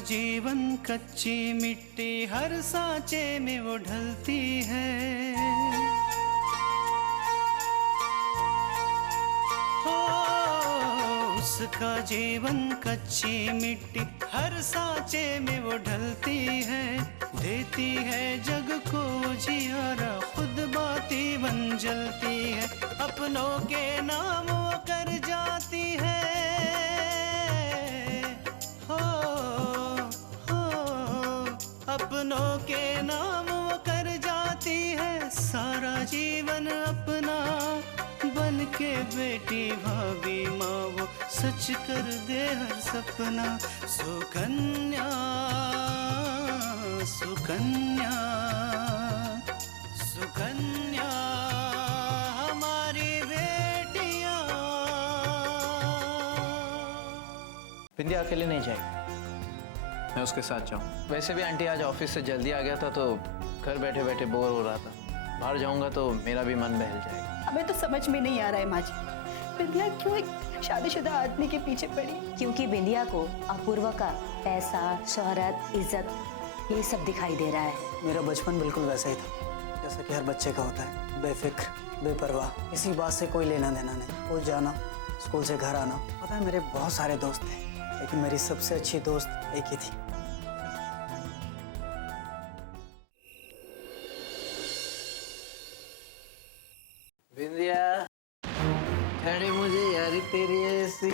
जीवन कच्ची मिट्टी हर सांचे में वो ढलती है। हो उसका जीवन कच्ची मिट्टी हर सांचे में वो ढलती है। देती है जग को जियारा खुद बाती बन जलती है। अपनों के नाम वो कर जाती है। अपनों के नाम वो कर जाती है। सारा जीवन अपना बन के बेटी भाभी माँ वो सच कर दे हर सपना। सुकन्या सुकन्या सुकन्या हमारी बेटियाँ। बिंदिया अकेले नहीं जाएगी, मैं उसके साथ जाऊँ। वैसे भी आंटी आज ऑफिस से जल्दी आ गया था तो घर बैठे बैठे बोर हो रहा था। बाहर जाऊंगा तो मेरा भी मन बहल जाएगा। हमें तो समझ में नहीं आ रहा है माँ जी, बिंदिया क्यों एक शादीशुदा आदमी के पीछे पड़ी? क्योंकि बिंदिया को अपूर्वा का पैसा, शोहरत, इज्जत ये सब दिखाई दे रहा है। मेरा बचपन बिल्कुल वैसा ही था जैसा कि हर बच्चे का होता है, बेफिक्र, बेपरवाह, किसी बात से कोई लेना देना नहीं। स्कूल जाना, स्कूल से घर आना। पता है मेरे बहुत सारे दोस्त थे, लेकिन मेरी सबसे अच्छी दोस्त एक ही थी। बिंदिया खड़े मुझे यारी तेरी ऐसी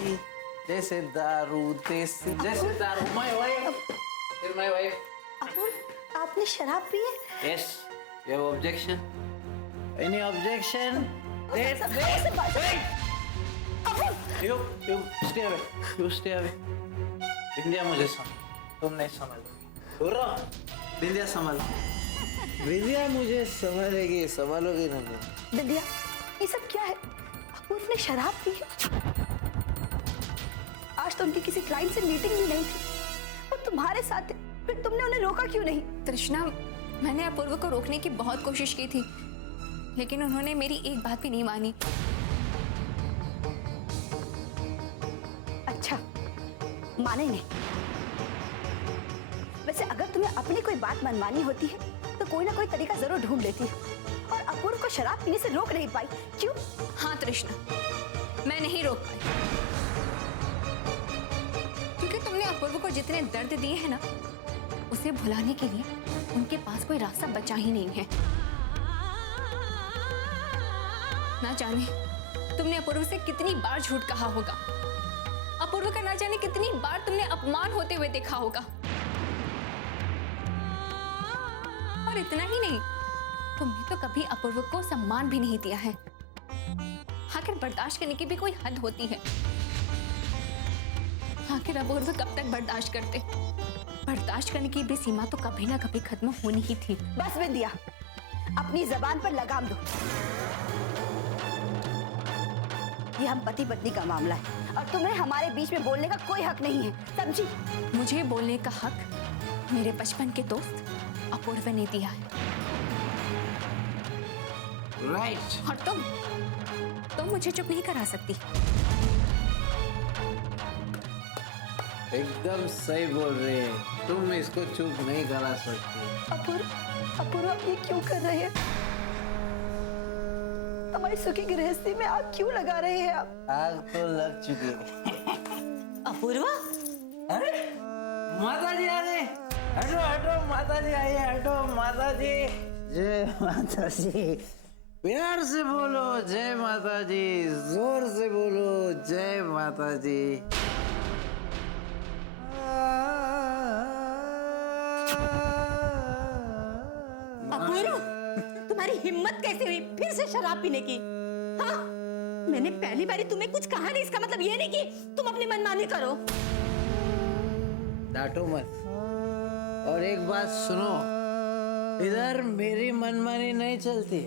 जैसे दारू देसी, जैसे दारू। My wife, my wife. Apoorva, आपने शराब पी है? Yes, you have objection? Any objection? You stay away, you stay away. Bindiya मुझे समझ, तुम नहीं समझ। बिंदिया संभाल, बिंदिया मुझे संभालेगी, संभालोगी ना? बिंदिया ये सब क्या है? अपूर्व ने शराब पी है? आज तो उनकी किसी क्लाइंट से मीटिंग भी नहीं थी, वो तुम्हारे साथ थे, फिर तुमने उन्हें रोका क्यों नहीं? तृष्णा, मैंने अपूर्व को रोकने की बहुत कोशिश की थी, लेकिन उन्होंने मेरी एक बात भी नहीं मानी। अच्छा, माने नहीं। वैसे अगर तुम्हें अपनी कोई बात मनवानी होती है तो कोई ना कोई तरीका जरूर ढूंढ लेती है, और अपूर्व को शराब पीने से रोक नहीं पाई, क्यों? हाँ तृष्णा, मैं नहीं रोक पाई, क्योंकि तुमने अपूर्व को जितने दर्द दिए हैं ना, उसे भुलाने के लिए उनके पास कोई रास्ता बचा ही नहीं है। ना जाने तुमने अपूर्व से कितनी बार झूठ कहा होगा, अपूर्व का ना जाने कितनी बार तुमने अपमान होते हुए देखा होगा। और इतना ही नहीं, तुमने तो कभी अपूर्व को सम्मान भी नहीं दिया है। आखिर बर्दाश्त करने की भी कोई हद होती है। आखिर अपूर्व कब तक बर्दाश्त करते? बर्दाश्त करने की भी सीमा तो कभी ना कभी खत्म होनी ही थी। बस बिंदिया, अपनी जबान पर लगाम दो। ये हम पति पत्नी का मामला है और तुम्हें हमारे बीच में बोलने का कोई हक नहीं है, समझी? मुझे बोलने का हक मेरे बचपन के दोस्त अपूर्व ने दिया है। राइट। और तुम मुझे चुप नहीं करा सकती। एकदम सही बोल रहे हैं, तुम इसको चुप नहीं करा सकती। अपूर्व, आप ये क्यों कर रहे हैं? हमारी सुखी गृहस्थी में आग क्यों लगा रहे हैं आप? आग तो लग चुकी है। अपूर्वा, अरे माता जी आ गए, हटो हटो, माता जी आइए, हटो माता जी। जय माता जी। प्यार से बोलो जय माता जी, जोर से बोलो जय माता जी। अपूर्व, तुम्हारी हिम्मत कैसे हुई फिर से शराब पीने की? हाँ? मैंने पहली बारी तुम्हें कुछ कहा नहीं, इसका मतलब ये नहीं कि तुम अपनी मनमानी करो। डांटो मत, और एक बात सुनो, इधर मेरी मनमानी नहीं चलती,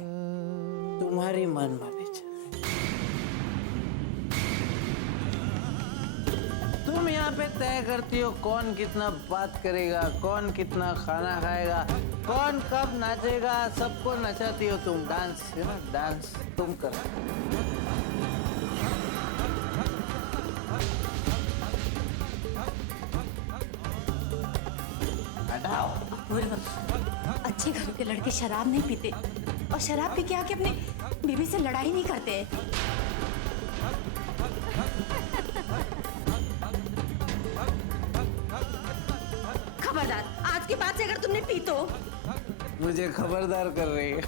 तुम्हारी मनमानी चलती। तुम यहाँ पे तय करती हो कौन कितना बात करेगा, कौन कितना खाना खाएगा, कौन कब नाचेगा, सबको नचाती हो तुम। डांस है ना, डांस तुम करो। अपूर्व, अच्छे घरों के लड़के शराब नहीं पीते और शराब पी के आके अपने बीवी से लड़ाई नहीं करते। खबरदार, आज के बाद से अगर तुमने पी तो मुझे खबरदार कर रही है।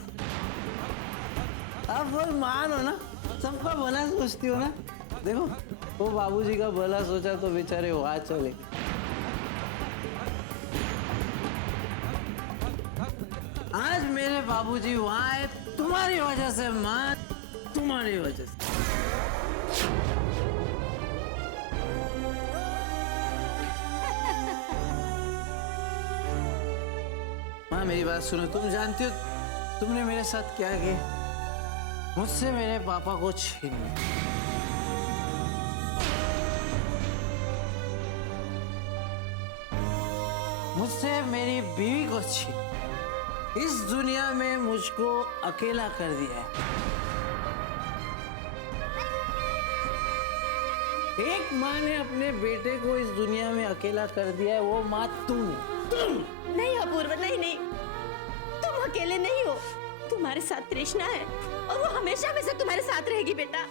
आप बहुत महान हो ना, सबका भला सोचती हो ना। देखो वो बाबूजी का भला सोचा तो बेचारे वहां चले। आज मेरे बाबूजी वहां आए तुम्हारी वजह से मां, तुम्हारी वजह से। मां मेरी बात सुनो, तुम जानती हो तुमने मेरे साथ क्या किया? मुझसे मेरे पापा को छीन लिया। मुझसे मेरी बीवी को छीन, इस दुनिया में मुझको अकेला कर दिया है। एक माँ ने अपने बेटे को इस दुनिया में अकेला कर दिया है, वो माँ तुम। नहीं अपूर्व, नहीं नहीं, तुम अकेले नहीं हो, तुम्हारे साथ तृष्णा है और वो हमेशा हमेशा तुम्हारे साथ रहेगी बेटा।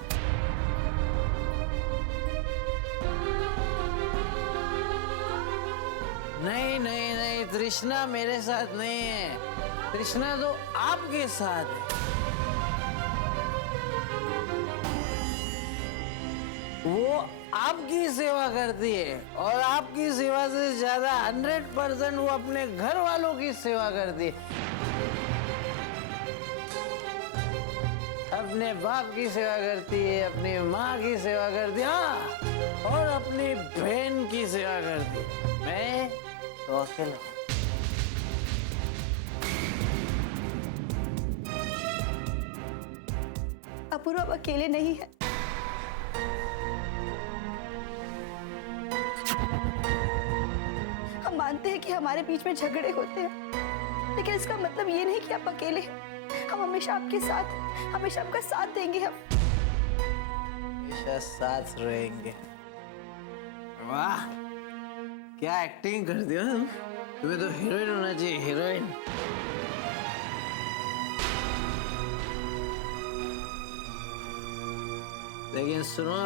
नहीं नहीं नहीं, तृष्णा मेरे साथ नहीं है, तृष्णा तो आपके साथ है। वो आपकी सेवा करती है और आपकी सेवा से ज्यादा 100% वो अपने घर वालों की सेवा करती है। अपने बाप की सेवा करती है, अपनी माँ की सेवा करती है, हाँ, और अपनी बहन की सेवा करती है। मैं तो अकेला हूँ। अपूर्व अब अकेले नहीं है। हम मानते हैं कि हमारे बीच में झगड़े होते हैं, लेकिन इसका मतलब ये नहीं कि आप अकेले हैं। हम हमेशा आपके साथ, हमेशा आपका साथ देंगे। हम हमेशा साथ रहेंगे। वाह, क्या एक्टिंग करती हो तुम। तुम्हें तो हीरोइन होना चाहिए, हीरोइन। लेकिन सुनो,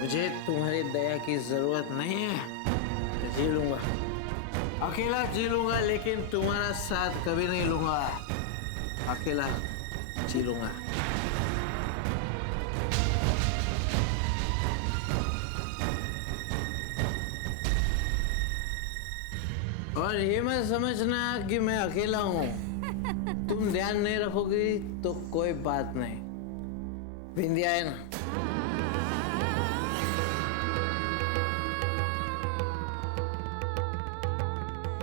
मुझे तुम्हारी दया की जरूरत नहीं है। मैं जी लूंगा, अकेला जी लूंगा, लेकिन तुम्हारा साथ कभी नहीं लूंगा। अकेला जी लूंगा। और ये मत समझना कि मैं अकेला हूँ। तुम ध्यान नहीं रखोगी तो कोई बात नहीं। बिंदिया है ना,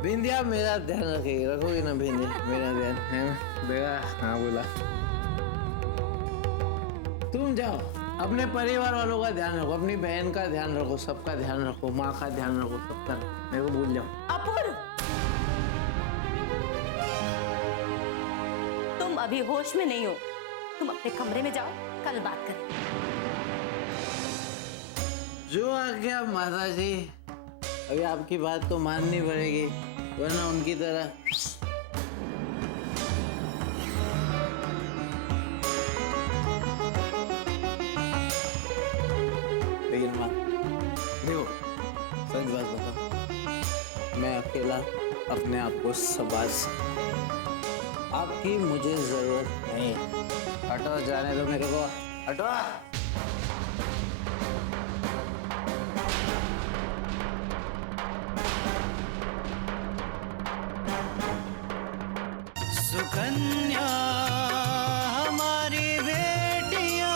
बिंदिया मेरा ध्यान रखेगी, रखोगी ना बिंदिया मेरा ध्यान, है ना बेटा? हाँ बोला। तुम जाओ, अपने परिवार वालों का ध्यान रखो, अपनी बहन का ध्यान रखो, सबका ध्यान रखो, माँ का ध्यान रखो, सबका। मेरे को भूल जाओ। अपूर्व, तुम अभी होश में नहीं हो, तुम अपने कमरे में जाओ, कल बात करें। जो आ गया माता जी, अभी आपकी बात तो माननी पड़ेगी, वरना उनकी तरह लेकिन माँ देखो, सच बात बताओ, मैं अकेला अपने आप को संभाल सकता, आपकी मुझे जरूरत नहीं है। हटो, जाने दो मेरे को, हटो। सुकन्या हमारी बेटियां,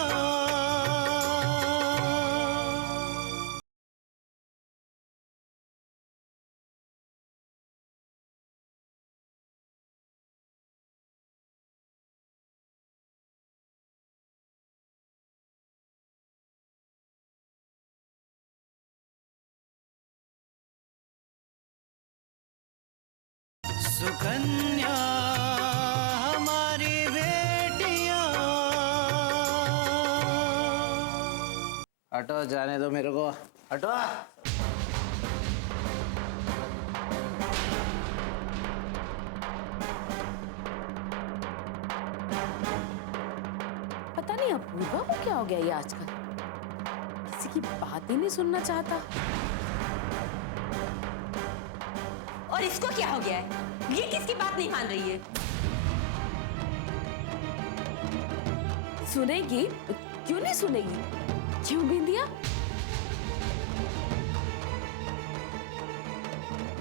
सुकन्या हमारी बेटियां। हटो, जाने दो मेरे को, हटो। अपूर्वा को क्या हो गया ये आजकल? किसी की बात ही नहीं सुनना चाहता। और इसको क्या हो गया है? ये किसकी बात नहीं मान रही है? सुनेगी? क्यों नहीं सुनेगी? क्यों बिंदिया?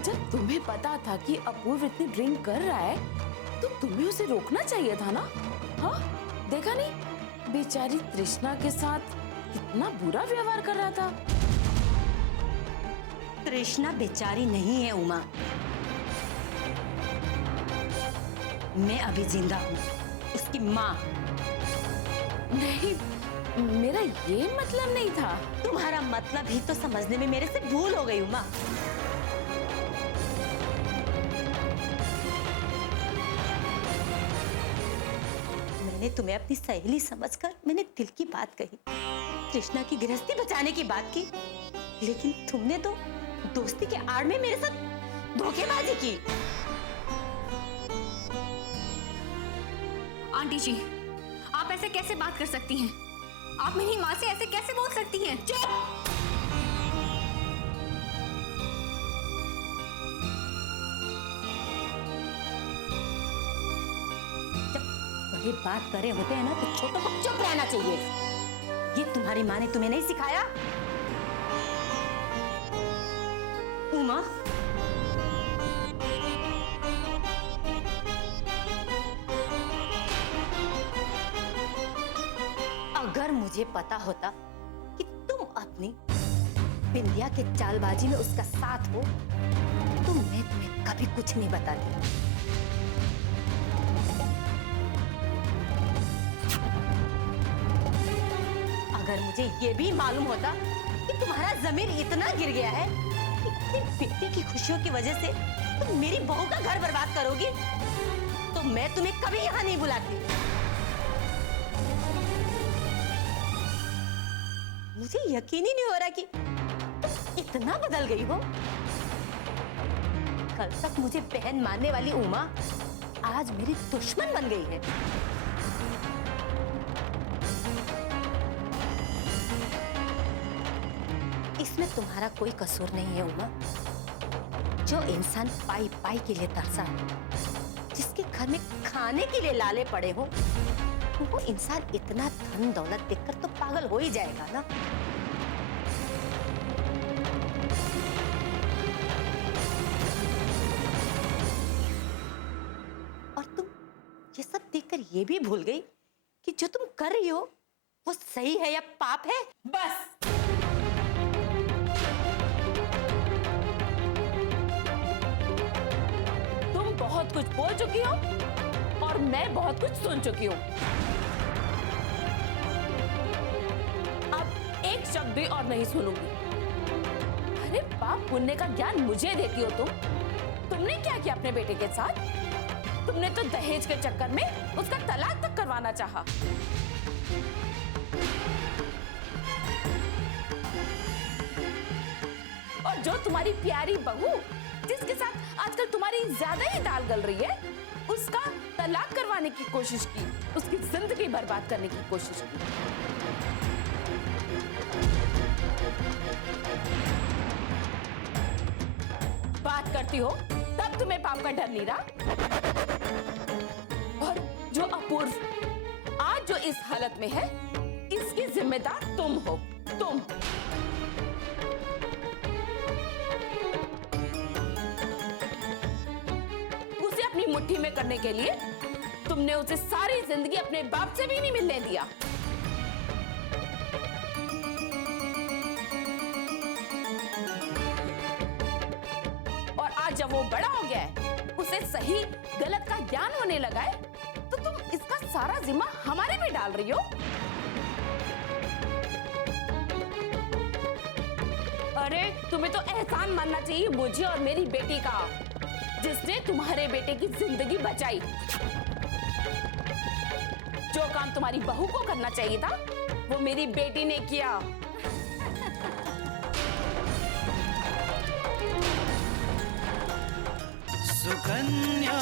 जब तुम्हें पता था कि अपूर्व इतनी ड्रिंक कर रहा है तो तुम्हें उसे रोकना चाहिए था ना? हाँ, देखा नहीं बेचारी तृष्णा के साथ कितना बुरा व्यवहार कर रहा था। तृष्णा बेचारी नहीं है उमा, मैं अभी जिंदा हूँ, उसकी माँ। नहीं, मेरा ये मतलब नहीं था। तुम्हारा मतलब ही तो समझने में मेरे से भूल हो गई उमा। मैंने तुम्हें अपनी सहेली समझकर मैंने दिल की बात कही, तृष्णा की गृहस्थी बचाने की बात की, लेकिन तुमने तो दोस्ती के आड़ में मेरे साथ धोखेबाजी की। आंटी जी, आप ऐसे कैसे बात कर सकती हैं? आप मेरी माँ से ऐसे कैसे बोल सकती हैं? चुप! जब बड़े बात करे होते हैं ना तो छोटों को चुप रहना चाहिए। ये तुम्हारी माँ ने तुम्हें नहीं सिखाया? उमा, अगर मुझे पता होता कि तुम अपनी बिंदिया के चालबाजी में उसका साथ हो तो मैं तुम्हें कभी कुछ नहीं बताती। अगर मुझे ये भी मालूम होता कि तुम्हारा जमीन इतना गिर गया है कि बेटी की खुशियों की वजह से तुम मेरी बहू का घर बर्बाद करोगी तो मैं तुम्हें कभी यहाँ नहीं बुलाती। मुझे यकीन ही नहीं हो रहा कि तुम इतना बदल गई हो। कल तक मुझे बहन मानने वाली उमा आज मेरी दुश्मन बन गई है। इसमें तुम्हारा कोई कसूर नहीं है उमा। जो इंसान पाई पाई के लिए तरसा है, जिसके घर में खाने के लिए लाले पड़े हो, वो इंसान इतना धन दौलत देखकर तो पागल हो ही जाएगा ना। और तुम ये सब देखकर ये भी भूल गई कि जो तुम कर रही हो वो सही है या पाप है। बस, तुम बहुत कुछ बोल चुकी हो और मैं बहुत कुछ सुन चुकी हूँ। अब एक शब्द भी और नहीं सुनूंगी। अरे पाप पुण्य का ज्ञान मुझे देती हो तुम। तुमने क्या किया अपने बेटे के साथ? तुमने तो दहेज के चक्कर में उसका तलाक तक करवाना चाहा। और जो तुम्हारी प्यारी बहू जिसके साथ आजकल तुम्हारी ज्यादा ही दाल गल रही है, उसका तलाक करवाने की कोशिश की, उसकी जिंदगी बर्बाद करने की कोशिश की। बात करती हो तब तुम्हें पाप का डर नहीं रहा। और जो अपूर्व आज जो इस हालत में है, इसकी जिम्मेदार तुम हो। तुम उसे अपनी मुट्ठी में करने के लिए तुमने उसे सारी जिंदगी अपने बाप से भी नहीं मिलने दिया। और आज जब वो बड़ा हो गया है, उसे सही गलत का ज्ञान होने लगा है, तो तुम इसका सारा जिम्मा हमारे पे डाल रही हो। अरे तुम्हें तो एहसान मानना चाहिए मुझे और मेरी बेटी का, जिसने तुम्हारे बेटे की जिंदगी बचाई। जो काम तुम्हारी बहू को करना चाहिए था, वो मेरी बेटी ने किया। सुकन्या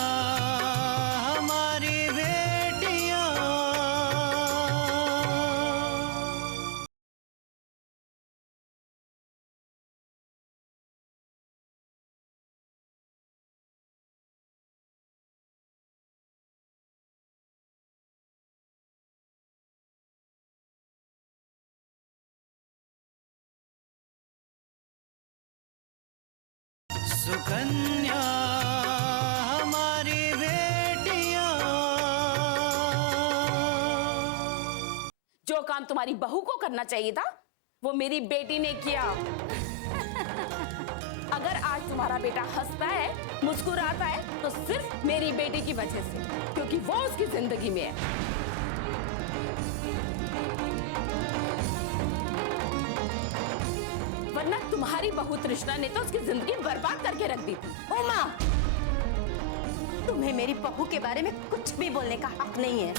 हमारी बेटियां सुकन्या हमारी बेटियां। जो काम तुम्हारी बहू को करना चाहिए था वो मेरी बेटी ने किया। अगर आज तुम्हारा बेटा हंसता है, मुस्कुराता है तो सिर्फ मेरी बेटी की वजह से, क्योंकि वो उसकी जिंदगी में है। वरना तुम्हारी बहू तृष्णा ने तो उसकी जिंदगी बर्बाद करके रख दी थी। उमा, तुम्हें मेरी बहू के बारे में कुछ भी बोलने का हक नहीं है।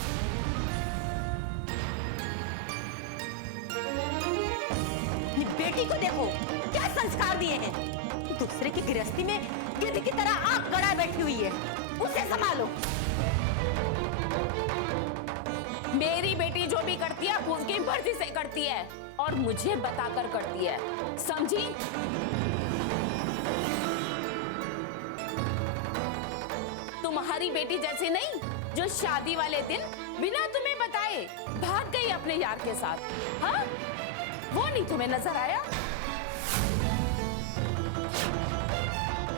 अपनी बेटी को देखो, क्या संस्कार दिए हैं। दूसरे की गृहस्थी में गिद्ध की तरह आंख गड़ा बैठी हुई है। उसे संभालो। मेरी बेटी जो भी करती है उसकी मर्जी से करती है और मुझे बताकर करती है, समझी? तुम्हारी बेटी जैसी नहीं, जो शादी वाले दिन बिना तुम्हें बताए भाग गई अपने यार के साथ। हाँ, वो नहीं तुम्हें नजर आया?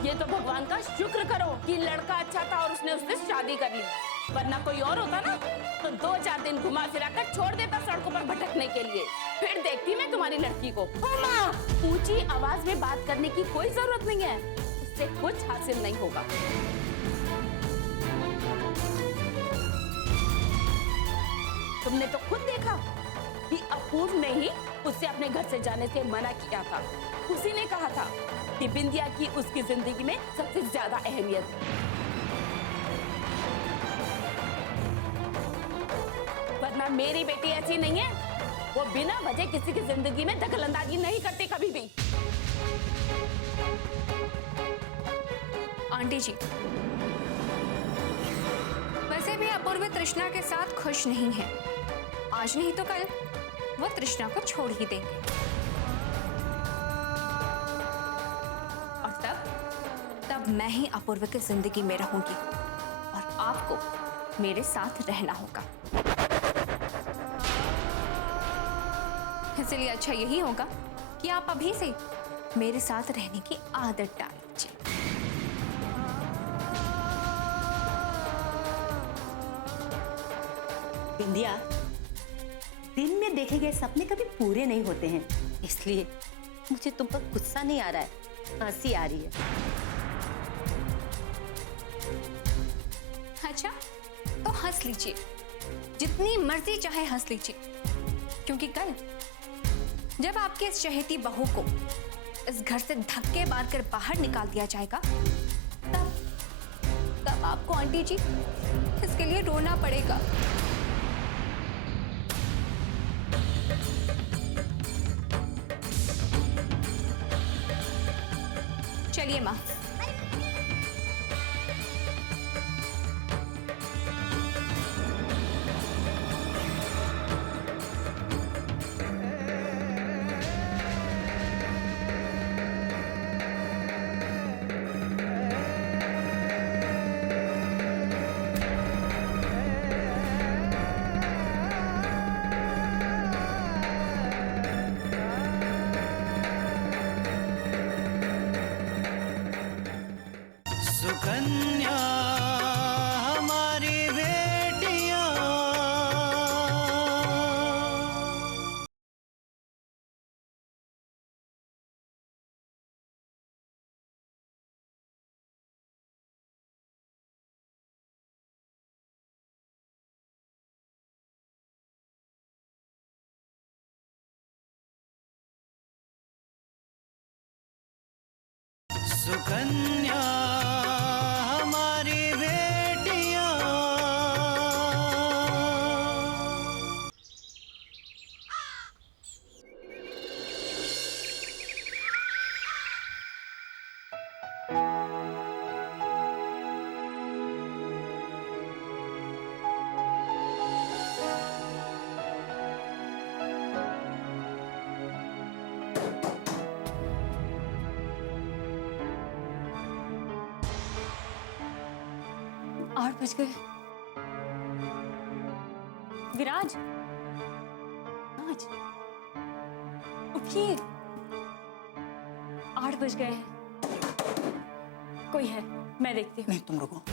ये तो भगवान का शुक्र करो कि लड़का अच्छा था और उसने उससे शादी कर ली, वरना कोई और होता ना तो 2-4 दिन घुमा फिरा कर छोड़ देता सड़कों पर भटकने के लिए। फिर देखती मैं तुम्हारी लड़की को। ऊंची आवाज में बात करने की कोई जरूरत नहीं है, उससे कुछ हासिल नहीं होगा। तुमने तो खुद देखा कि अपूर्व ने ही उससे अपने घर से जाने से मना किया था। उसी ने कहा था कि बिंदिया की उसकी जिंदगी में सबसे ज्यादा अहमियत है। वरना मेरी बेटी ऐसी नहीं है, वो बिना वजह किसी की जिंदगी में दखलंदाजी नहीं करती कभी भी। आंटी जी, वैसे भी अपूर्व तृष्णा के साथ खुश नहीं है। आज नहीं तो कल वो तृष्णा को छोड़ ही देंगे और तब मैं ही अपूर्व की जिंदगी में रहूंगी और आपको मेरे साथ रहना होगा। इसलिए अच्छा यही होगा कि आप अभी से मेरे साथ रहने की आदत डाल लीजिए। बिंदिया, दिन में देखे गए सपने कभी पूरे नहीं होते हैं, इसलिए मुझे तुम पर गुस्सा नहीं आ रहा है, हंसी आ रही है। अच्छा, तो हंस लीजिए, जितनी मर्जी चाहे हंस लीजिए, क्योंकि कल जब आपकी इस चहेती बहू को इस घर से धक्के मारकर बाहर निकाल दिया जाएगा, तब आपको आंटी जी इसके लिए रोना पड़ेगा। चलिए माँ। सुकन्या हमारी बेटियां। सुकन्या हमारी बेटियां। आठ बज गए। विराज, आज उठिए, 8 बज गए हैं। कोई है, मैं देखती हूँ। नहीं तुम रुको।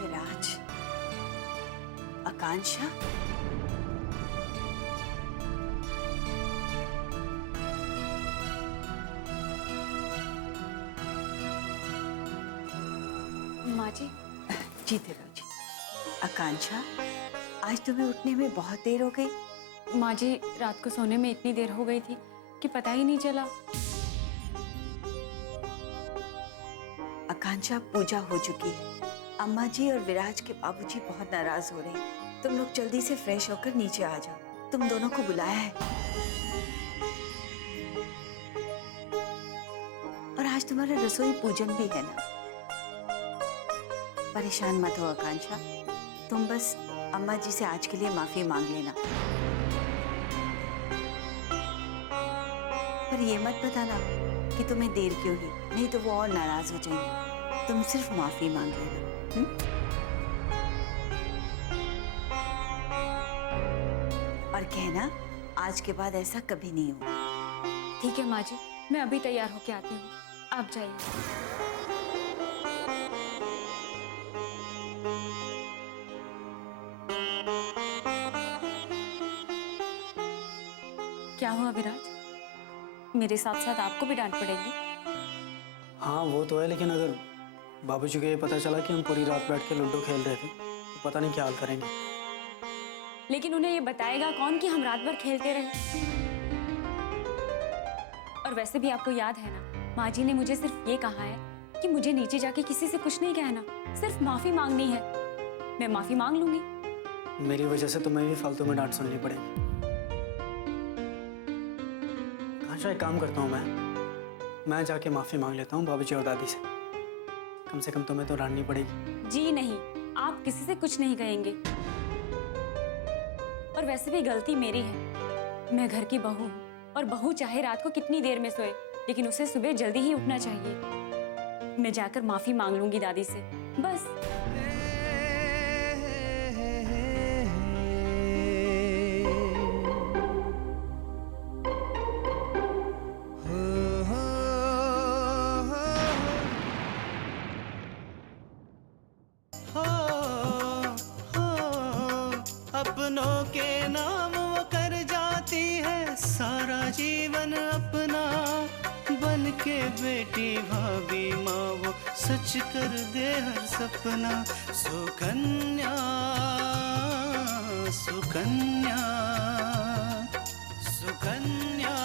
विराज, आकांक्षा, माँ जी, जीते रहो जी। आकांक्षा, आज तुम्हें उठने में बहुत देर हो गई। माँ जी, रात को सोने में इतनी देर हो गई थी कि पता ही नहीं चला। आकांक्षा, पूजा हो चुकी है। अम्मा जी और विराज के बाबूजी बहुत नाराज हो रहे हैं। तुम लोग जल्दी से फ्रेश होकर नीचे आ जाओ। तुम दोनों को बुलाया है। और आज तुम्हारा रसोई पूजन भी है ना। परेशान मत हो आकांक्षा, तुम बस अम्मा जी से आज के लिए माफी मांग लेना। पर ये मत बताना कि तुम्हें देर क्यों हुई, नहीं तो वो और नाराज हो जाएंगे। तुम सिर्फ माफी मांग लेना। और कहना आज के बाद ऐसा कभी नहीं होगा। ठीक है माँ जी, मैं अभी तैयार होके आती हूँ, आप जाइए। क्या हुआ विराज? मेरे साथ साथ आपको भी डांट पड़ेगी। हाँ वो तो है, लेकिन अगर बाबूजी को ये पता चला कि हम पूरी रात बैठ के लूडो खेल रहे थे तो पता नहीं क्या हाल करेंगे। लेकिन उन्हें ये बताएगा कौन कि हम रात भर खेलते रहे? और वैसे भी आपको याद है ना, माँ जी ने मुझे सिर्फ ये कहा है कि मुझे नीचे जाके किसी से कुछ नहीं कहना, सिर्फ माफी मांगनी है। मैं माफी मांग लूंगी। मेरी वजह से तुम्हें भी फालतू में डांट सुननी पड़ेगी। अच्छा एक काम करता हूँ, मैं जाके माफी मांग लेता हूँ बाबूजी और दादी से। कम से कम तुम्हें तो डांटनी पड़ेगी। जी नहीं, आप किसी से कुछ नहीं कहेंगे। और वैसे भी गलती मेरी है। मैं घर की बहू हूँ और बहू चाहे रात को कितनी देर में सोए, लेकिन उसे सुबह जल्दी ही उठना चाहिए। मैं जाकर माफी मांग लूंगी दादी से, बस। अपनों के नाम वो कर जाती है सारा जीवन अपना। बन के बेटी भाभी माँ वो सच कर दे हर सपना। सुकन्या सुकन्या सुकन्या